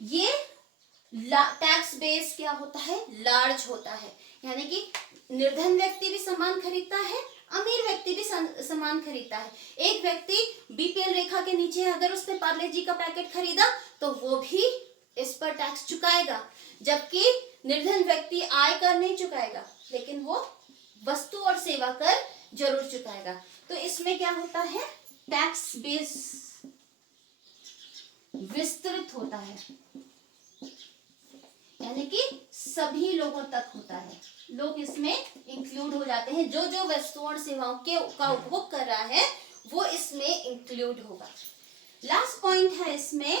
ये टैक्स बेस क्या होता है, लार्ज होता है, यानी कि निर्धन व्यक्ति भी सामान खरीदता है, अमीर व्यक्ति भी सामान खरीदता है। एक व्यक्ति बीपीएल रेखा के नीचे है, अगर उसने पार्ले जी का पैकेट खरीदा तो वो भी इस पर टैक्स चुकाएगा, जबकि निर्धन व्यक्ति आयकर नहीं चुकाएगा, लेकिन वो वस्तु और सेवा कर जरूर चुकाएगा। तो इसमें क्या होता है, टैक्स बेस विस्तृत होता है, यानी कि सभी लोगों तक होता है, लोग इसमें इंक्लूड हो जाते हैं। जो जो वस्तुओं और सेवाओं का उपभोग कर रहा है वो इसमें इंक्लूड होगा। लास्ट पॉइंट है इसमें,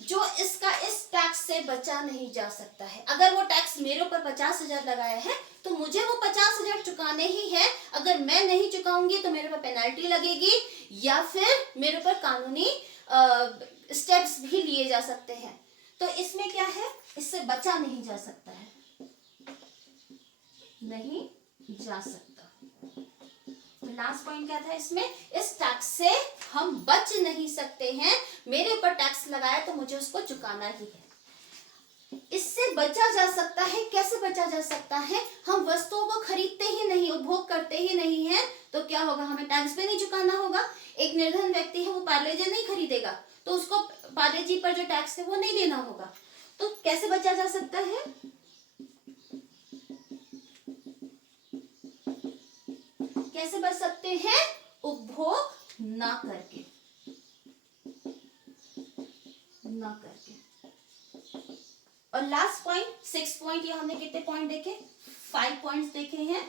जो इसका इस टैक्स से बचा नहीं जा सकता है। अगर वो टैक्स मेरे ऊपर 50,000 लगाया है तो मुझे वो 50,000 चुकाने ही है। अगर मैं नहीं चुकाऊंगी तो मेरे पर पेनल्टी लगेगी या फिर मेरे ऊपर कानूनी स्टेप्स भी लिए जा सकते हैं। तो इसमें क्या है, इससे बचा नहीं जा सकता है, नहीं जा सकता। तो लास्ट पॉइंट क्या था इसमें, इस टैक्स से हम बच नहीं सकते हैं, मेरे ऊपर टैक्स लगाया तो मुझे उसको चुकाना ही है। इससे बचा जा सकता है, कैसे बचा जा सकता है, हम वस्तुओं को खरीदते ही नहीं, उपभोग करते ही नहीं है, तो क्या होगा, हमें टैक्स भी नहीं चुकाना होगा। एक निर्धन व्यक्ति है, वो पार्ले जी नहीं खरीदेगा तो उसको पार्ले जी पर जो टैक्स है वो नहीं देना होगा। तो कैसे बचा जा सकता है, कैसे बच सकते हैं, उपभोग ना करके, ना करके। और लास्ट पॉइंट 6 पॉइंट, ये हमने कितने पॉइंट देखे, 5 पॉइंट्स देखे हैं,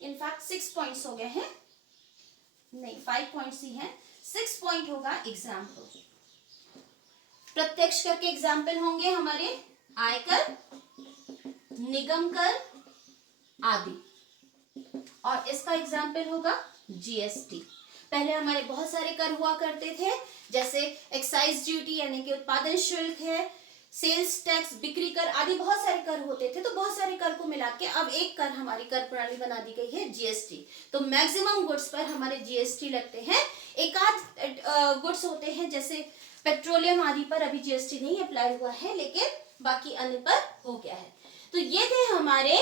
इनफैक्ट 6 पॉइंट्स हो गए हैं, नहीं 5 पॉइंट्स ही हैं। 6 पॉइंट होगा एग्जाम्पल, प्रत्यक्ष कर के एग्जाम्पल होंगे हमारे आयकर, निगम कर आदि, और इसका एग्जाम्पल होगा जीएसटी। पहले हमारे बहुत सारे कर हुआ करते थे, जैसे एक्साइज ड्यूटी यानी कि उत्पादन शुल्क है, सेल्स टैक्स, बिक्री कर आदि बहुत सारे कर होते थे। तो बहुत सारे कर को मिला के अब एक कर हमारी कर प्रणाली बना दी गई है जीएसटी। तो मैक्सिमम गुड्स पर हमारे जीएसटी लगते हैं। एक आध गुड्स होते हैं जैसे पेट्रोलियम आदि पर अभी जीएसटी नहीं अप्लाई हुआ है, लेकिन बाकी अन्य पर हो गया है। तो ये थे हमारे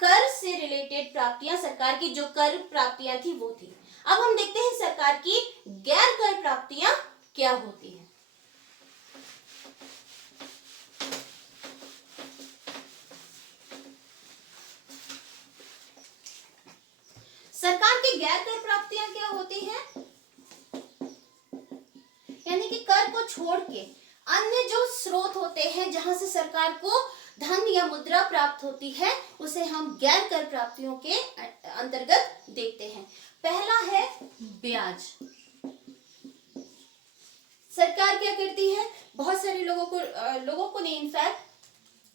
कर से रिलेटेड प्राप्तियां, सरकार की जो कर प्राप्तियां थी वो थी। अब हम देखते हैं सरकार की गैर कर प्राप्तियां क्या होती हैं। सरकार की गैर कर प्राप्तियां क्या होती हैं, यानी कि कर को छोड़ के अन्य जो स्रोत होते हैं जहां से सरकार को धन या मुद्रा प्राप्त होती है, उसे हम गैर कर प्राप्तियों के अंतर्गत देखते हैं। पहला है ब्याज। सरकार क्या करती है, बहुत सारे लोगों को नहीं, इनफैक्ट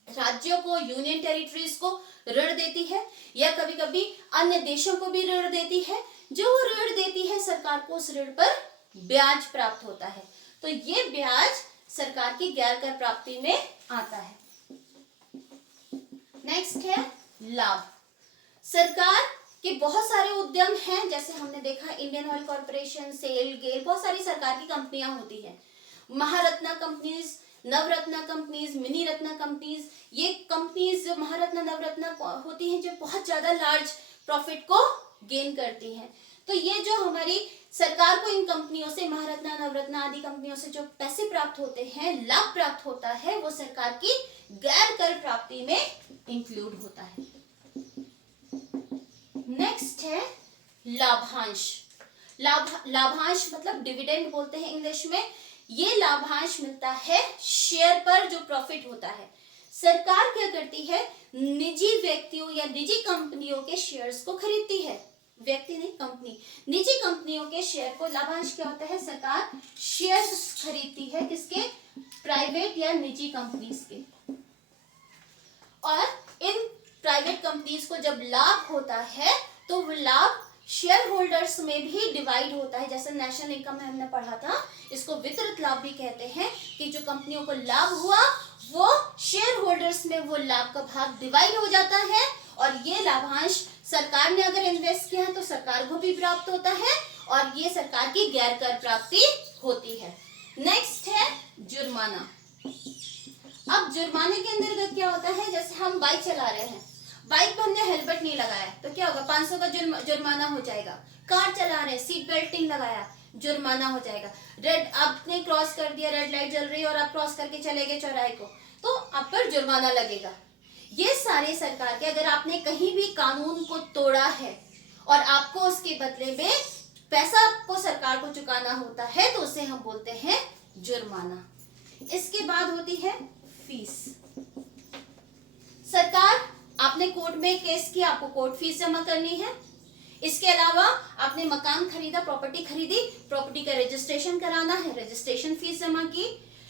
राज्यों को, यूनियन टेरिटरीज को ऋण देती है, या कभी कभी अन्य देशों को भी ऋण देती है। जो वो ऋण देती है सरकार को उस ऋण पर ब्याज प्राप्त होता है। तो ये ब्याज सरकार की गैर कर प्राप्ति में आता है। नेक्स्ट है लाभ। सरकार के बहुत सारे उद्यम हैं, जैसे हमने देखा इंडियन ऑयल कॉर्पोरेशन, सेल, गेल, बहुत सारी सरकार की कंपनियां होती हैं। Maharatna companies, Navratna companies, mini Ratna companies, ये कंपनीज जो महारत्ना नवरत्ना होती हैं जो बहुत ज्यादा लार्ज प्रॉफिट को गेन करती हैं। तो ये जो हमारी सरकार को इन कंपनियों से, महारत्ना नवरत्ना आदि कंपनियों से जो पैसे प्राप्त होते हैं, लाभ प्राप्त होता है, वो सरकार की गैर कर प्राप्ति में इंक्लूड होता है। नेक्स्ट है लाभांश। लाभांश मतलब डिविडेंड बोलते हैं इंग्लिश में। ये लाभांश मिलता है शेयर पर जो प्रॉफिट होता है। सरकार क्या करती है, निजी व्यक्तियों या निजी कंपनियों के शेयर्स को खरीदती है, व्यक्ति नहीं कंपनी, निजी कंपनियों के शेयर को। लाभांश क्या होता है, सरकार शेयर्स खरीदती है, किसके, प्राइवेट या निजी कंपनीज के। और इन प्राइवेट कंपनीज को जब लाभ होता है तो वो लाभ शेयर होल्डर्स में भी डिवाइड होता है। जैसे नेशनल इनकम में हमने पढ़ा था, इसको वितरित लाभ भी कहते हैं कि जो कंपनियों को लाभ हुआ वो शेयर होल्डर्स में वो लाभ का भाग डिवाइड हो जाता है और ये लाभांश सरकार ने अगर इन्वेस्ट किया है तो सरकार को भी प्राप्त होता है और ये सरकार की गैर कर प्राप्ति होती है। नेक्स्ट है जुर्माना। अब जुर्माने के अंतर्गत क्या होता है, जैसे हम बाइक चला रहे हैं, बाइक पर हमने हेलमेट नहीं लगाया तो क्या होगा, 500 का जुर्माना हो जाएगा। कार चला रहे हैं, सीट बेल्ट नहीं लगाया, जुर्माना हो जाएगा। रेड आपने क्रॉस कर दिया, रेड लाइट जल रही है और आप क्रॉस करके चले गए चौराहे को, तो आप पर जुर्माना लगेगा। ये सारे सरकार के, अगर आपने कहीं भी कानून को तोड़ा है और आपको उसके बदले में पैसा आपको सरकार को चुकाना होता है तो उसे हम बोलते हैं जुर्माना। इसके बाद होती है फीस। सरकार, आपने कोर्ट में केस किया, आपको कोर्ट फीस जमा करनी है। इसके अलावा आपने मकान खरीदा, प्रॉपर्टी खरीदी, प्रॉपर्टी का रजिस्ट्रेशन कराना है, रजिस्ट्रेशन फीस जमा की।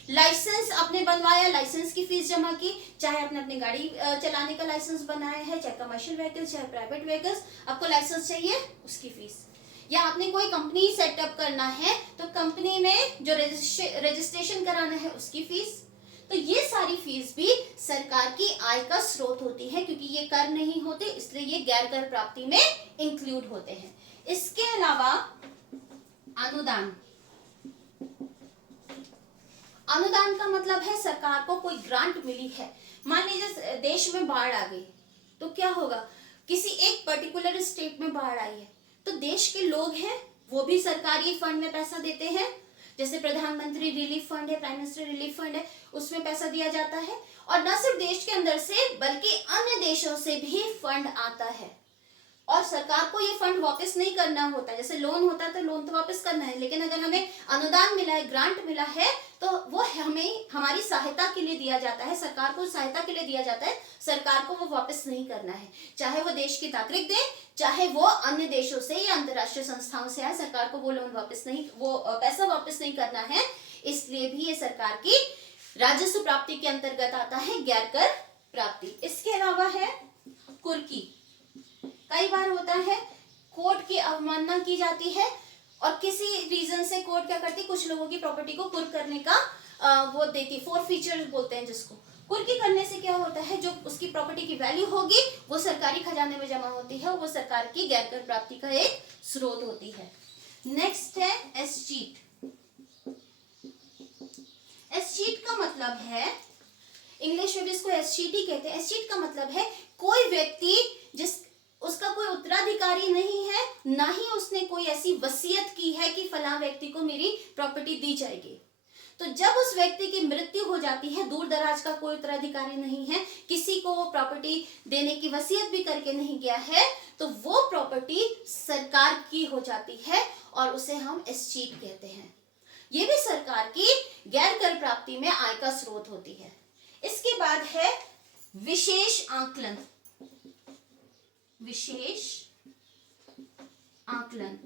लाइसेंस आपने बनवाया, लाइसेंस की फीस जमा की। चाहे आपने अपनी गाड़ी चलाने का लाइसेंस बनाया है, चाहे कमर्शियल व्हीकल्स, चाहे प्राइवेट व्हीकल्स, आपको लाइसेंस चाहिए, उसकी फीस। या आपने कोई कंपनी सेटअप करना है तो कंपनी में जो रजिस्ट्रेशन कराना है उसकी फीस। तो ये सारी फीस भी सरकार की आय का स्रोत होती है, क्योंकि ये कर नहीं होते इसलिए ये गैर कर प्राप्ति में इंक्लूड होते हैं। इसके अलावा अनुदान। अनुदान का मतलब है सरकार को कोई ग्रांट मिली है, मान लीजिए देश में बाढ़ आ गई तो क्या होगा, किसी एक पर्टिकुलर स्टेट में बाढ़ आई है तो देश के लोग हैं वो भी सरकारी फंड में पैसा देते हैं। जैसे प्रधानमंत्री रिलीफ फंड है, प्राइम मिनिस्टर रिलीफ फंड है, उसमें पैसा दिया जाता है। और न सिर्फ देश के अंदर से बल्कि अन्य देशों से भी फंड आता है और सरकार को ये फंड वापस नहीं करना होता है। जैसे लोन होता है तो लोन तो वापस करना है, लेकिन अगर हमें अनुदान मिला है, ग्रांट मिला है, तो वो हमें हमारी सहायता के लिए दिया जाता है, सरकार को सहायता के लिए दिया जाता है, सरकार को वो वापस नहीं करना है। चाहे वो देश की नागरिक दे, चाहे वो अन्य देशों से या अंतर्राष्ट्रीय संस्थाओं से आए, सरकार को वो लोन वापस नहीं, वो पैसा वापस नहीं करना है। इसलिए भी ये सरकार की राजस्व प्राप्ति के अंतर्गत आता है, गैर कर प्राप्ति। इसके अलावा है कुर्की। कई बार होता है कोर्ट की अवमानना की जाती है और किसी रीजन से कोर्ट क्या करती है, कुछ लोगों की प्रॉपर्टी को कुर्क करने का वो देती, फोरफीचर बोलते हैं जिसको। कुर्की करने से क्या होता है, जो उसकी प्रॉपर्टी की वैल्यू होगी वो सरकारी खजाने में जमा होती है, वो सरकार की गैर कर प्राप्ति का एक स्रोत होती है। नेक्स्ट है एस्चीट। एस्चीट का मतलब है, इंग्लिश में भी इसको एस्चीट ही कहते हैं। एस्चीट का मतलब है कोई व्यक्ति जिस उसका कोई उत्तराधिकारी नहीं है, ना ही उसने कोई ऐसी वसीयत की है कि फलां व्यक्ति को मेरी प्रॉपर्टी दी जाएगी। तो जब उस व्यक्ति की मृत्यु हो जाती है, दूर दराज का कोई उत्तराधिकारी नहीं है, किसी को वो प्रॉपर्टी देने की वसीयत भी करके नहीं गया है, तो वो प्रॉपर्टी सरकार की हो जाती है और उसे हम एस्चीट कहते हैं। ये भी सरकार की गैर कर प्राप्ति में आय का स्रोत होती है। इसके बाद है विशेष आकलन। विशेष आकलन।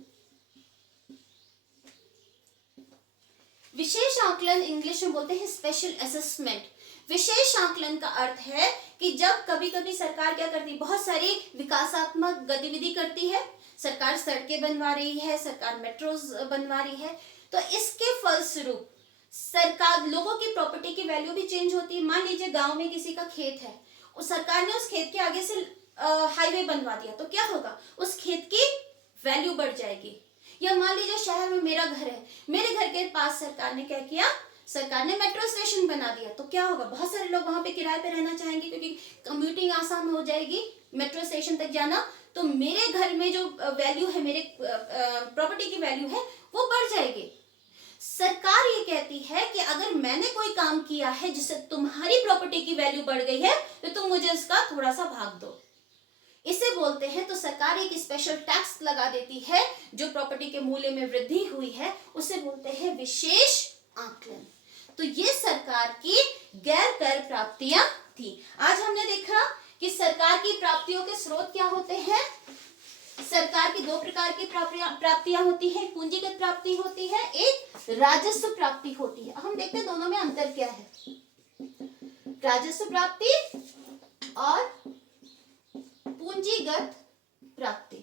विशेष आकलन इंग्लिश में बोलते हैं स्पेशल असेसमेंट। विशेष आकलन का अर्थ है कि जब कभी कभी सरकार क्या करती है, बहुत सारी विकासात्मक गतिविधि करती है, सरकार सड़कें बनवा रही है, सरकार मेट्रोज बनवा रही है, तो इसके फलस्वरूप सरकार, लोगों की प्रॉपर्टी की वैल्यू भी चेंज होती है। मान लीजिए गांव में किसी का खेत है, उस सरकार ने उस खेत के आगे से हाईवे बनवा दिया, तो क्या होगा, उस खेत की वैल्यू बढ़ जाएगी। या मान लीजिए शहर में मेरा घर है, मेरे घर के पास सरकार ने क्या किया, सरकार ने मेट्रो स्टेशन बना दिया, तो क्या होगा, बहुत सारे लोग वहां पे किराए पे रहना चाहेंगे क्योंकि कम्यूटिंग आसान हो जाएगी, मेट्रो स्टेशन तक जाना, तो मेरे घर में जो वैल्यू है, मेरे प्रॉपर्टी की वैल्यू है, वो बढ़ जाएगी। सरकार ये कहती है कि अगर मैंने कोई काम किया है जिससे तुम्हारी प्रॉपर्टी की वैल्यू बढ़ गई है तो तुम मुझे इसका थोड़ा सा भाग दो, इसे बोलते हैं। तो सरकार एक स्पेशल टैक्स लगा देती है, जो प्रॉपर्टी के मूल्य में वृद्धि हुई है उसे बोलते हैं विशेष आकलन। तो ये सरकार की गैर कर प्राप्तियां थी। आज हमने देखा कि सरकार की प्राप्तियों के स्रोत क्या होते हैं। सरकार की दो प्रकार की प्राप्तियां होती है, पूंजीगत प्राप्ति होती है, एक राजस्व प्राप्ति होती है। हम देखते हैं दोनों में अंतर क्या है, राजस्व प्राप्ति और पूंजीगत प्राप्ति।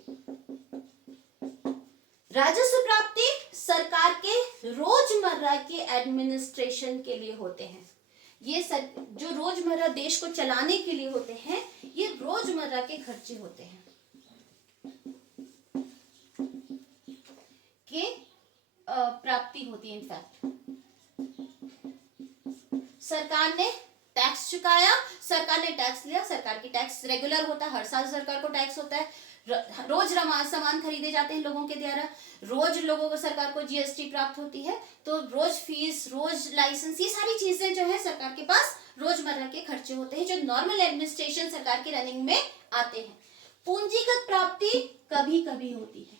राजस्व प्राप्ति सरकार के रोजमर्रा के एडमिनिस्ट्रेशन के लिए होते हैं। ये जो रोजमर्रा देश को चलाने के लिए होते हैं, ये रोजमर्रा के खर्चे होते हैं के प्राप्ति होती है। इनफैक्ट सरकार ने टैक्स चुकाया, सरकार ने टैक्स लिया, सरकार की टैक्स रेगुलर होता है, हर साल सरकार को टैक्स होता है, रोज सामान खरीदे जाते हैं लोगों के द्वारा, रोज लोगों को सरकार को जीएसटी प्राप्त होती है, तो रोज फीस, रोज लाइसेंस, ये सारी चीजें जो है सरकार के पास रोजमर्रा के खर्चे होते हैं जो नॉर्मल एडमिनिस्ट्रेशन सरकार की रनिंग में आते हैं। पूंजीगत प्राप्ति कभी कभी होती है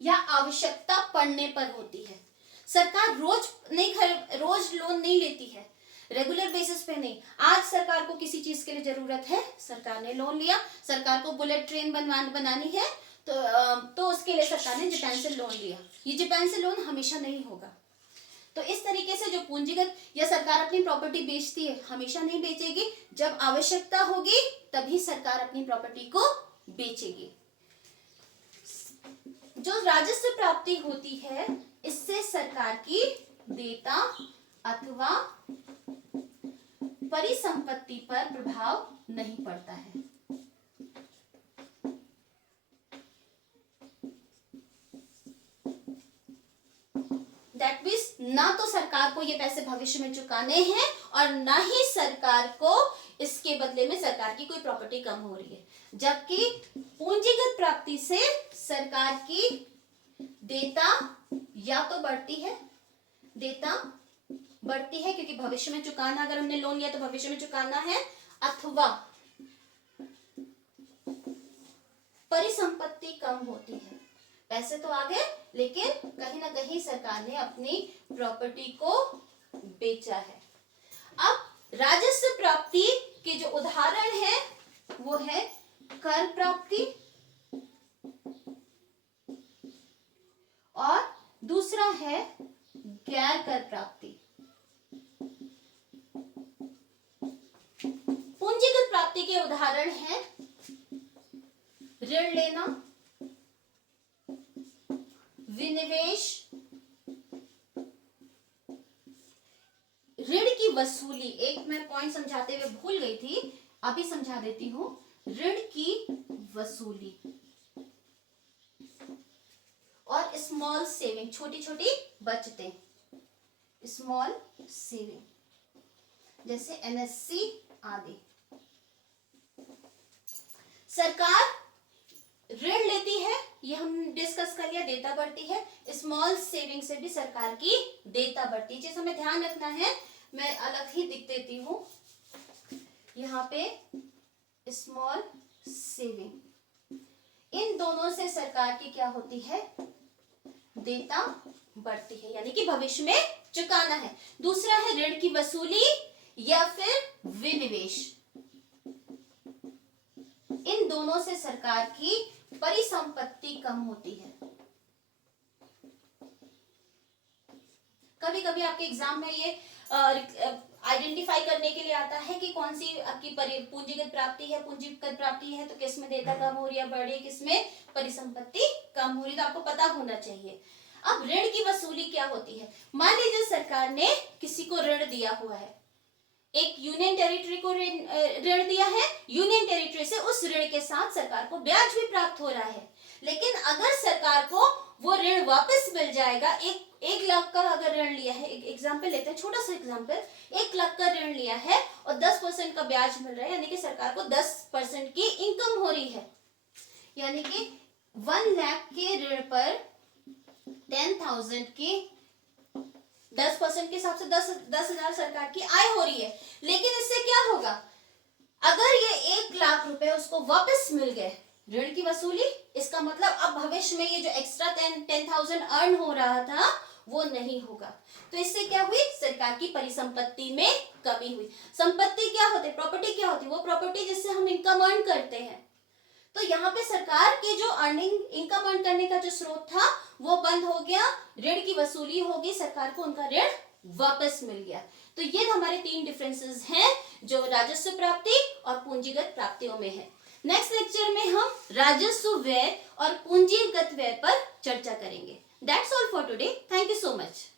या आवश्यकता पड़ने पर होती है। सरकार रोज लोन नहीं लेती है, रेगुलर बेसिस पे नहीं। आज सरकार को किसी चीज के लिए जरूरत है, सरकार ने लोन लिया, सरकार को बुलेट ट्रेन बनानी है, तो उसके लिए सरकार ने जापान से लोन लिया। ये जापान से लोन हमेशा नहीं होगा। तो इस तरीके से जो पूंजीगत या सरकार अपनी प्रॉपर्टी बेचती है, हमेशा नहीं बेचेगी, जब आवश्यकता होगी तभी सरकार अपनी प्रॉपर्टी को बेचेगी। जो राजस्व प्राप्ति होती है, इससे सरकार की देयता अथवा परिसंपत्ति पर प्रभाव नहीं पड़ता है। दैट मीन्स ना तो सरकार को ये पैसे भविष्य में चुकाने हैं और ना ही सरकार को इसके बदले में सरकार की कोई प्रॉपर्टी कम हो रही है। जबकि पूंजीगत प्राप्ति से सरकार की देयता या तो बढ़ती है, देयता बढ़ती है क्योंकि भविष्य में चुकाना, अगर हमने लोन लिया तो भविष्य में चुकाना है, अथवा परिसंपत्ति कम होती है। पैसे तो आ गए लेकिन कहीं ना कहीं सरकार ने अपनी प्रॉपर्टी को बेचा है। अब राजस्व प्राप्ति के जो उदाहरण है वो है कर प्राप्ति और दूसरा है गैर कर प्राप्ति। पूंजीगत प्राप्ति के उदाहरण हैं ऋण लेना, विनिवेश, ऋण की वसूली। एक मैं पॉइंट समझाते हुए भूल गई थी, अभी समझा देती हूं। ऋण की वसूली और स्मॉल सेविंग, छोटी छोटी बचतें, स्मॉल सेविंग जैसे एनएससी आदि। सरकार ऋण लेती है, ये हम डिस्कस कर लिया, देयता बढ़ती है। स्मॉल सेविंग से भी सरकार की देयता बढ़ती है। जिस हमें ध्यान रखना है, मैं अलग ही लिख देती हूं यहाँ पे स्मॉल सेविंग, इन दोनों से सरकार की क्या होती है, देयता बढ़ती है, यानी कि भविष्य में चुकाना है। दूसरा है ऋण की वसूली या फिर विनिवेश, इन दोनों से सरकार की परिसंपत्ति कम होती है। कभी कभी आपके एग्जाम में ये आइडेंटिफाई करने के लिए आता है कि कौन सी आपकी पूंजीगत प्राप्ति है, पूंजीगत प्राप्ति है तो किसमें देयता कम हो रही है, बढ़ी, किसमें परिसंपत्ति कम हो रही है, तो आपको पता होना चाहिए। अब ऋण की वसूली क्या होती है? मान लीजिए सरकार ने किसी को ऋण दिया हुआ है, एक यूनियन टेरिटरी को ऋण दिया है, यूनियन टेरिटरी से उस ऋण के साथ सरकार को ब्याज भी प्राप्त हो रहा है। लेकिन अगर सरकार को वो ऋण वापस मिल जाएगा, एक लाख का अगर ऋण लिया है, एक एग्जाम्पल लेते हैं, छोटा सा एग्जाम्पल, 1 लाख का ऋण लिया है और 10% का ब्याज मिल रहा है, यानी कि सरकार को 10% की इनकम हो रही है, यानी कि 1 लाख के ऋण पर 10,000 की 10% के हिसाब से 10,000 सरकार की आय हो रही है। लेकिन इससे क्या होगा, अगर ये 1 लाख रुपए उसको वापस मिल गए, ऋण की वसूली, इसका मतलब अब भविष्य में ये जो एक्स्ट्रा 10,000 अर्न हो रहा था वो नहीं होगा। तो इससे क्या हुई, सरकार की परिसंपत्ति में कमी हुई। संपत्ति क्या होती है, प्रॉपर्टी क्या होती है, वो प्रॉपर्टी जिससे हम इनकम अर्न करते हैं। तो यहाँ पे सरकार के जो अर्निंग, इनकम अर्न करने का जो स्रोत था वो बंद हो गया, ऋण की वसूली होगी, सरकार को उनका ऋण वापस मिल गया। तो ये हमारे 3 डिफरेंसेस हैं जो राजस्व प्राप्ति और पूंजीगत प्राप्तियों में है। नेक्स्ट लेक्चर में हम राजस्व व्यय और पूंजीगत व्यय पर चर्चा करेंगे। That's all for today. Thank you so much.